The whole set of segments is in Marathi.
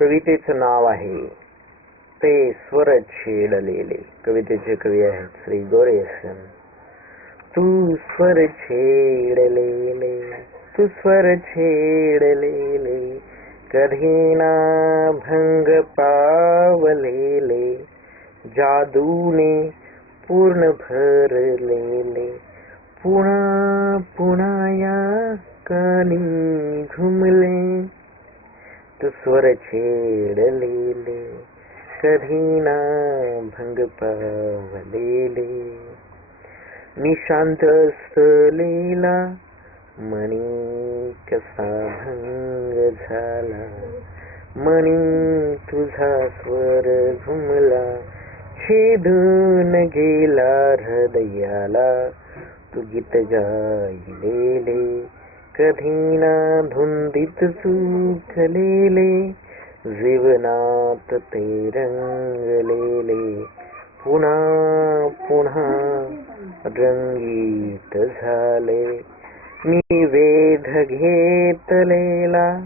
कवितेचं नाव आहे ते स्वर छेडलेले. कवितेचे कवी आहेत श्री गोरेसन. तू स्वर छेडलेले, तू स्वर छेडलेले, कधी ना भंग पावलेले, जादूने पूर्ण भरलेले, पुन्हा पुन्हा या कानी घुमले. तू स्वर छेडलेले, कधी ना भंग पावलेले. निशांत असलेला मनी कसा भंग झाला, मनी तुझा स्वर घुमला, छेदून गेला हृदयाला. तू गीत गायलेले, कधी ना धुंदीत चुकलेले, जीवनात ते रंगलेले, पुन्हा पुन्हा रंगीत झाले. मी वेध घेतलेला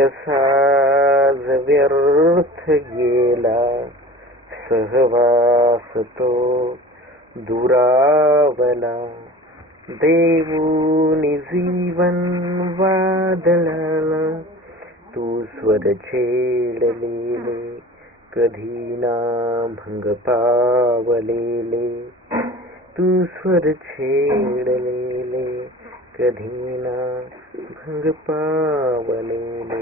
कसाच व्यर्थ गेला, सहवास तो दुरावला. देऊनी जीवन वादळाला, तू स्वर छेडलेले, कधी ना भंग पावलेले. तू स्वर छेडलेले, कधी ना भंग पावलेले.